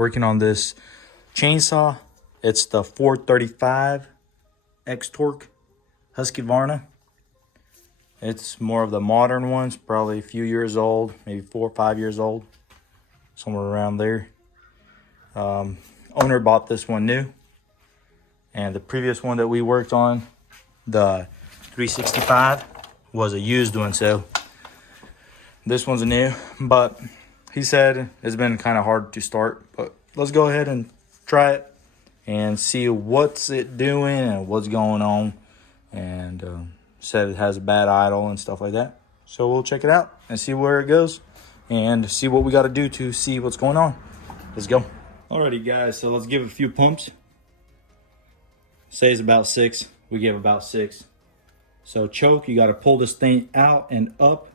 working on this chainsaw. It's the 435 X-TORQ Husqvarna. It's more of the modern ones, probably a few years old, maybe 4 or 5 years old, somewhere around there. Owner bought this one new, and the previous one that we worked on, the 365, was a used one, so this one's a new. But he said it's been kind of hard to start, but let's go ahead and try it and see what's it doing and what's going on. And said it has a bad idle and stuff like that, so we'll check it out and see where it goes and see what we got to do to see what's going on. Let's go. Alrighty guys, so let's give it a few pumps. Say it's about 6, we give about 6. So choke, you got to pull this thing out and up.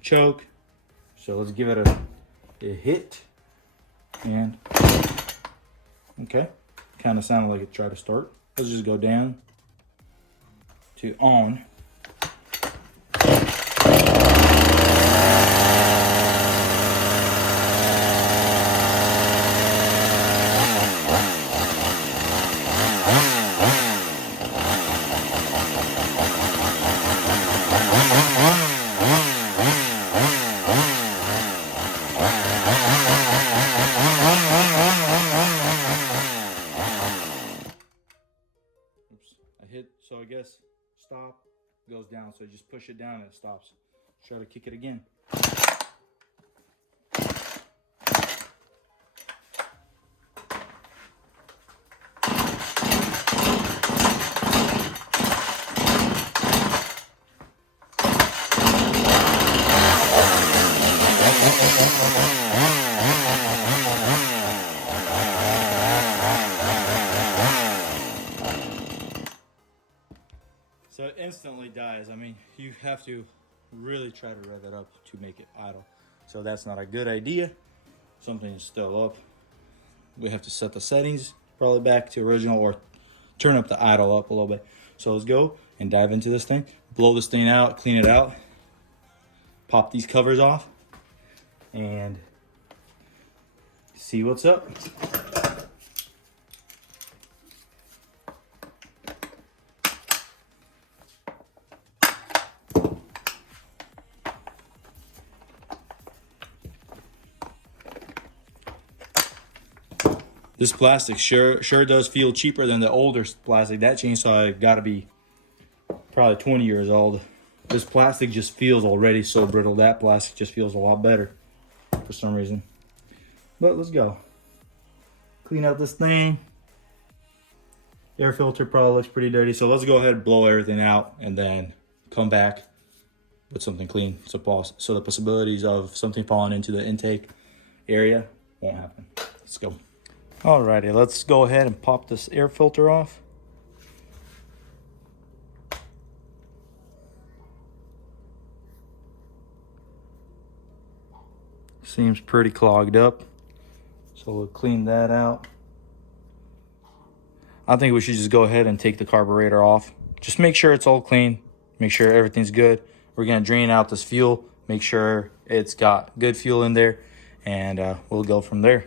Choke. So let's give it a hit. And okay, kind of sounded like it tried to start. Let's just go down to on. So I guess stop, goes down. So just push it down and it stops. Try to kick it again. So it instantly dies. I mean, you have to really try to rev it up to make it idle. So that's not a good idea. Something is still up. We have to set the settings probably back to original or turn up the idle up a little bit. So let's go and dive into this thing. Blow this thing out, clean it out. Pop these covers off and see what's up. This plastic sure does feel cheaper than the older plastic. That chainsaw got to be probably 20 years old. This plastic just feels already so brittle. That plastic just feels a lot better for some reason. But let's go. Clean out this thing. Air filter probably looks pretty dirty. So let's go ahead and blow everything out and then come back with something clean. So the possibilities of something falling into the intake area won't happen. Let's go. Alrighty, let's go ahead and pop this air filter off. Seems pretty clogged up, so we'll clean that out. I think we should just go ahead and take the carburetor off. Just make sure it's all clean, make sure everything's good. We're gonna drain out this fuel, make sure it's got good fuel in there, and we'll go from there.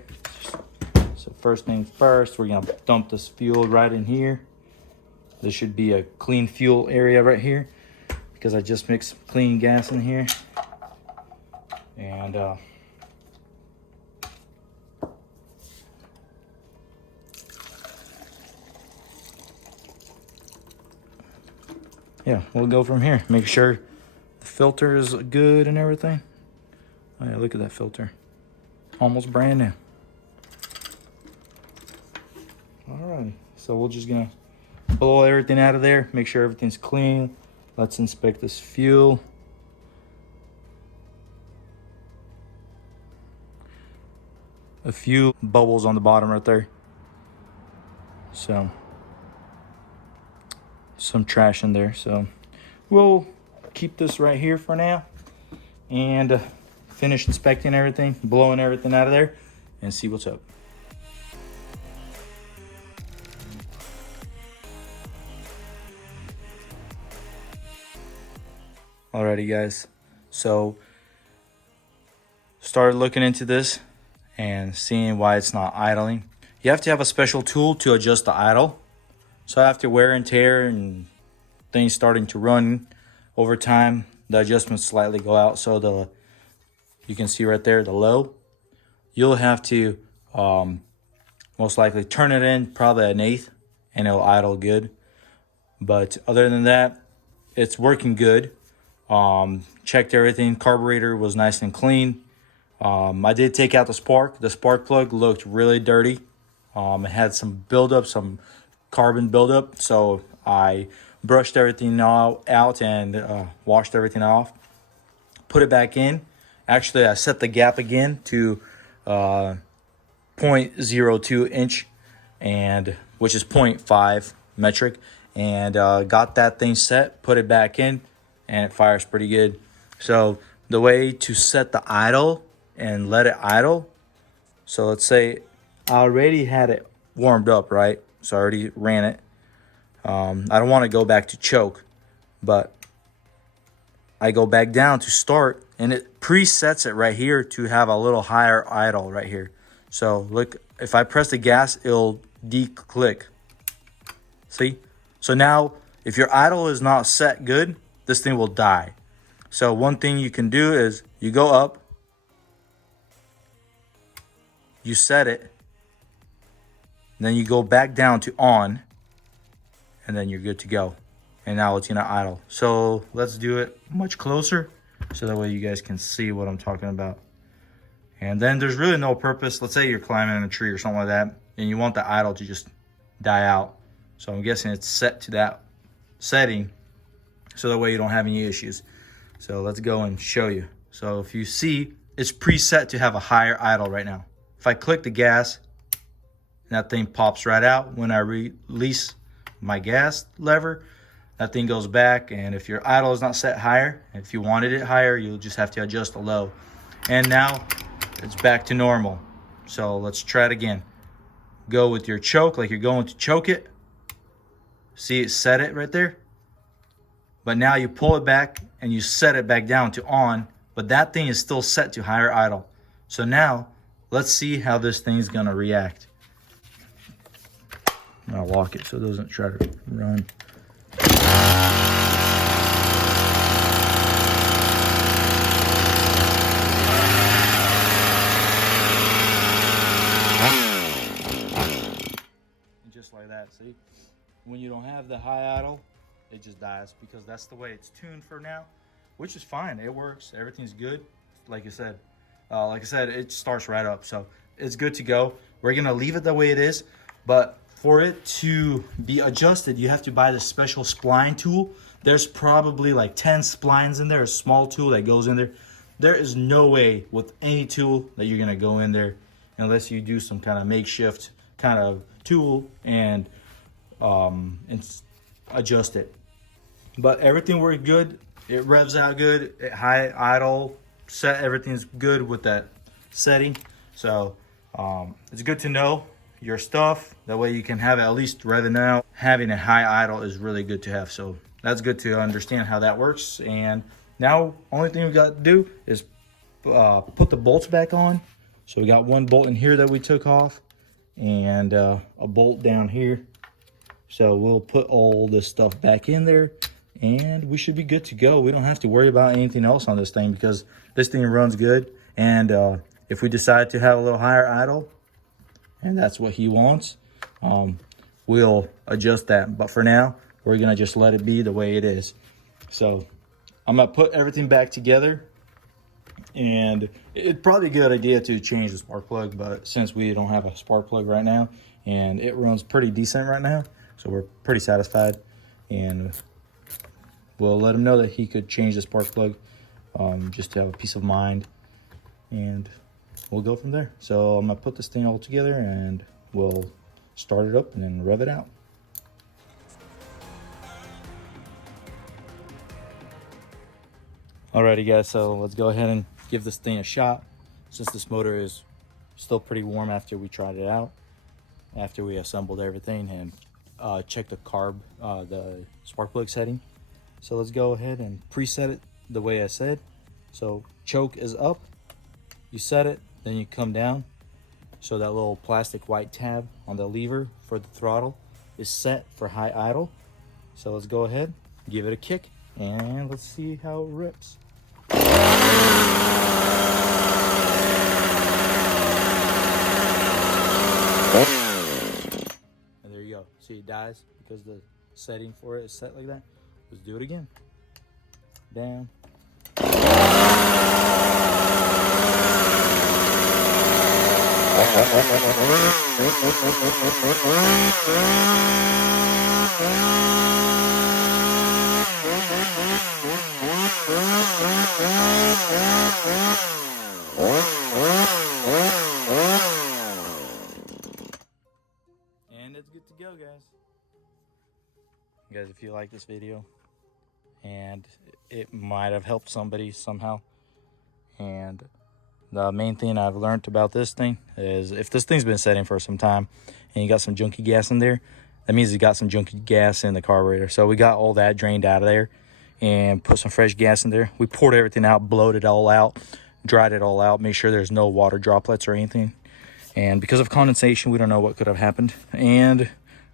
So first thing first, we're gonna dump this fuel right in here. This should be a clean fuel area right here because I just mixed some clean gas in here. And yeah, we'll go from here. Make sure the filter is good and everything. Oh yeah, look at that filter. Almost brand new. Alright, so we're just gonna blow everything out of there, make sure everything's clean. Let's inspect this fuel. A few bubbles on the bottom right there. So some trash in there. So we'll keep this right here for now and finish inspecting everything, blowing everything out of there, and see what's up. Alrighty guys, so started looking into this and seeing why it's not idling. You have to have a special tool to adjust the idle. So after wear and tear and things starting to run over time, the adjustments slightly go out. So you can see right there, the low, you'll have to most likely turn it in probably an eighth and it'll idle good. But other than that, it's working good. Checked everything. Carburetor was nice and clean. I did take out the spark. The spark plug looked really dirty. It had some buildup, some carbon buildup. So I brushed everything out and washed everything off. Put it back in. Actually, I set the gap again to 0.02 inch, and which is 0.5 metric, and got that thing set. Put it back in, and it fires pretty good. So the way to set the idle and let it idle. So let's say I already had it warmed up, right? So I already ran it. I don't want to go back to choke, but I go back down to start, and it presets it right here to have a little higher idle right here. So look, if I press the gas, it'll de-click. See? So now if your idle is not set good, this thing will die. So one thing you can do is you go up, you set it, then you go back down to on, and then you're good to go. And now it's gonna idle. So let's do it much closer so that way you guys can see what I'm talking about. And then there's really no purpose. Let's say you're climbing in a tree or something like that, and you want the idle to just die out. So I'm guessing it's set to that setting so that way you don't have any issues. So let's go and show you. So if you see, it's preset to have a higher idle right now. If I click the gas, that thing pops right out. When I release my gas lever, that thing goes back. And if your idle is not set higher, if you wanted it higher, you'll just have to adjust the low. And now it's back to normal. So let's try it again. Go with your choke like you're going to choke it. See, it set it right there. But now you pull it back and you set it back down to on, but that thing is still set to higher idle. So now let's see how this thing's gonna react. I'm gonna lock it so it doesn't try to run. And just like that, see? When you don't have the high idle, it just dies because that's the way it's tuned for now, which is fine. It works. Everything's good. Like I said, it starts right up. So it's good to go. We're going to leave it the way it is. But for it to be adjusted, you have to buy this special spline tool. There's probably like 10 splines in there, a small tool that goes in there. There is no way with any tool that you're going to go in there unless you do some kind of makeshift kind of tool and adjust it. But everything worked good. It revs out good. High idle set, everything's good with that setting. So it's good to know your stuff. That way you can have it at least revving out. Having a high idle is really good to have. So that's good to understand how that works. And now only thing we got to do is put the bolts back on. So we got one bolt in here that we took off and a bolt down here. So we'll put all this stuff back in there and we should be good to go. We don't have to worry about anything else on this thing because this thing runs good. And if we decide to have a little higher idle, and that's what he wants, we'll adjust that. But for now, we're gonna just let it be the way it is. So I'm gonna put everything back together, and it's probably a good idea to change the spark plug, but since we don't have a spark plug right now, and it runs pretty decent right now, so we're pretty satisfied, and we'll let him know that he could change the spark plug just to have a peace of mind, and we'll go from there. So I'm gonna put this thing all together and we'll start it up and then rev it out. Alrighty guys, so let's go ahead and give this thing a shot. Since this motor is still pretty warm after we tried it out, after we assembled everything and checked the spark plug setting. So let's go ahead and preset it the way I said. So choke is up, you set it, then you come down, So that little plastic white tab on the lever for the throttle is set for high idle. So let's go ahead, give it a kick, and let's see how it rips. And there you go. See, it dies because the setting for it is set like that. Let's do it again. Down. And it's good to go, guys. Guys, if you like this video and it might have helped somebody somehow, and the main thing I've learned about this thing is if this thing's been setting for some time and you got some junky gas in there, that means you got some junky gas in the carburetor. So we got all that drained out of there and put some fresh gas in there. We poured everything out, blowed it all out, dried it all out, made sure there's no water droplets or anything. And because of condensation, we don't know what could have happened, and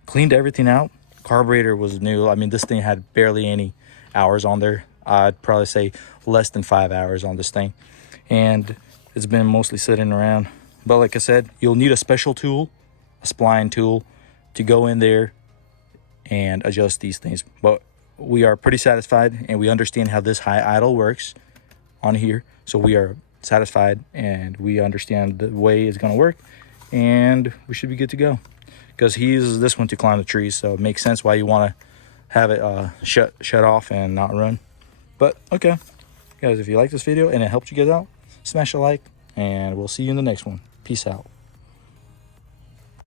cleaned everything out. Carburetor was new. I mean, this thing had barely any hours on there. I'd probably say less than 5 hours on this thing. And it's been mostly sitting around. But like I said, you'll need a special tool, a spline tool, to go in there and adjust these things. But we are pretty satisfied, and we understand how this high idle works on here. So we are satisfied, and we understand the way it's going to work, and we should be good to go. Because he uses this one to climb the trees, so it makes sense why you want to have it shut off and not run. But okay, guys, if you like this video and it helped you guys out, smash a like, and we'll see you in the next one. Peace out.